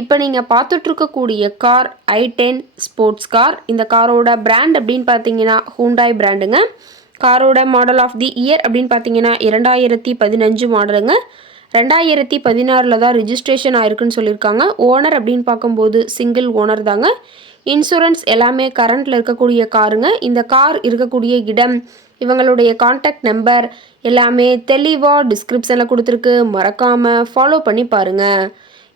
இப்போ நீங்கள் பார்த்துட்ருக்கக்கூடிய car I ten sports car. இந்த காரோட பிராண்ட் அப்படின்னு பார்த்தீங்கன்னா ஹூண்டாய் பிராண்டுங்க காரோட மாடல் ஆஃப் தி இயர் அப்படின்னு பார்த்தீங்கன்னா இரண்டாயிரத்தி பதினஞ்சு மாடலுங்க ரெண்டாயிரத்தி பதினாறில் தான் ரிஜிஸ்ட்ரேஷன் ஆயிருக்குன்னு சொல்லியிருக்காங்க. ஓனர் அப்படின்னு பார்க்கும்போது சிங்கிள் ஓனர் தாங்க. இன்சூரன்ஸ் எல்லாமே கரண்ட்டில் இருக்கக்கூடிய காருங்க. இந்த கார் இருக்கக்கூடிய இடம் இவங்களுடைய காண்டாக்ட் நம்பர் எல்லாமே தெளிவாக டிஸ்கிரிப்ஷனில் கொடுத்துருக்கு. மறக்காமல் ஃபாலோ பண்ணி பாருங்கள்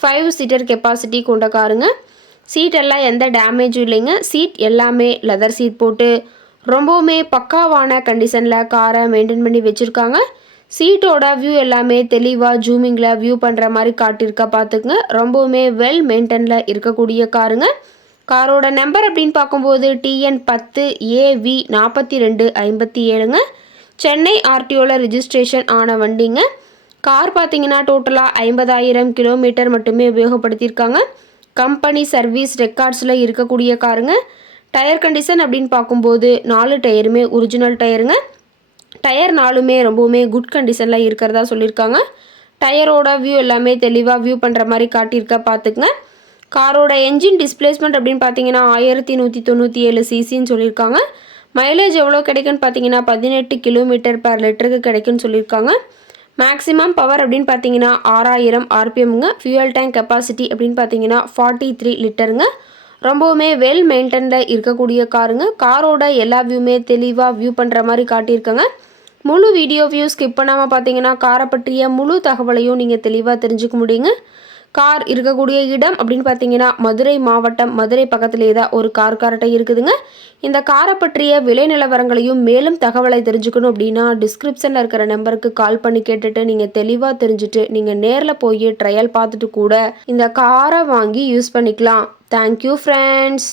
ஃபைவ் சீட்டர் கெப்பாசிட்டி கொண்ட காருங்க சீட் எல்லாம் எந்த டேமேஜும் இல்லைங்க. சீட் எல்லாமே லெதர் சீட் போட்டு ரொம்பவுமே பக்காவான கண்டிஷனில் காரை மெயின்டைன் பண்ணி வச்சுருக்காங்க. சீட்டோட வியூ எல்லாமே தெளிவாக ஜூமிங்கில் வியூ பண்ணுற மாதிரி காட்டியிருக்கா பார்த்துக்குங்க. ரொம்பவுமே வெல் மெயின்டெனில் இருக்கக்கூடிய காருங்க காரோட நம்பர் அப்படின்னு பார்க்கும்போது டிஎன் பத்து ஏவி நாற்பத்தி ரெண்டு ஐம்பத்தி ஏழுங்க. சென்னை ஆர்டிஓவில் ரிஜிஸ்ட்ரேஷன் ஆன வண்டிங்க. கார் பார்த்தீங்கன்னா டோட்டலாக ஐம்பதாயிரம் கிலோமீட்டர் மட்டுமே உபயோகப்படுத்தியிருக்காங்க. கம்பெனி சர்வீஸ் ரெக்கார்ட்ஸில் இருக்கக்கூடிய காருங்க. டயர் கண்டிஷன் அப்படின்னு பார்க்கும்போது நாலு டயருமே ஒரிஜினல் டயருங்க டயர் நாலுமே ரொம்பவுமே குட் கண்டிஷனில் இருக்கிறதா சொல்லியிருக்காங்க. டயரோட வியூ எல்லாமே தெளிவாக வியூ பண்ணுற மாதிரி காட்டியிருக்க பார்த்துக்குங்க. காரோட என்ஜின் டிஸ்பிளேஸ்மெண்ட் அப்படின்னு பார்த்தீங்கன்னா ஆயிரத்தி நூற்றி தொண்ணூற்றி ஏழு சிசின்னு சொல்லியிருக்காங்க. மைலேஜ் எவ்வளோ கிடைக்குன்னு பார்த்தீங்கன்னா பதினெட்டு கிலோமீட்டர் பர் லிட்டருக்கு கிடைக்குன்னு சொல்லியிருக்காங்க. மேக்ஸிமம் பவர் அப்படின்னு பார்த்தீங்கன்னா ஆறாயிரம் ஆர்பிஎம்ங்க ஃபியூயல் டேங்க் கெப்பாசிட்டி அப்படின்னு பார்த்தீங்கன்னா ஃபார்ட்டி த்ரீ லிட்டருங்க ரொம்பவுமே வெல் மெயின்டைன்டாக இருக்கக்கூடிய காருங்க காரோட எல்லா வியூமே தெளிவாக வியூ பண்ணுற மாதிரி காட்டியிருக்கங்க. முழு வீடியோ வியூ ஸ்கிப் பண்ணாமல் பார்த்தீங்கன்னா காரை பற்றிய முழு தகவலையும் நீங்கள் தெளிவாக தெரிஞ்சுக்க முடியுங்க. கார் இருக்கக்கூடிய இடம் அப்படின்னு பார்த்தீங்கன்னா மதுரை மாவட்டம் மதுரை பக்கத்திலே தான் ஒரு கார் கார்ட்டை இருக்குதுங்க. இந்த காரை பற்றிய விலை நிலவரங்களையும் மேலும் தகவலை தெரிஞ்சுக்கணும் அப்படின்னா டிஸ்கிரிப்ஷனில் இருக்கிற நம்பருக்கு கால் பண்ணி கேட்டுட்டு நீங்கள் தெளிவாக தெரிஞ்சுட்டு நீங்கள் நேரில் போய் ட்ரையல் பார்த்துட்டு கூட இந்த காரை வாங்கி யூஸ் பண்ணிக்கலாம். Thank you friends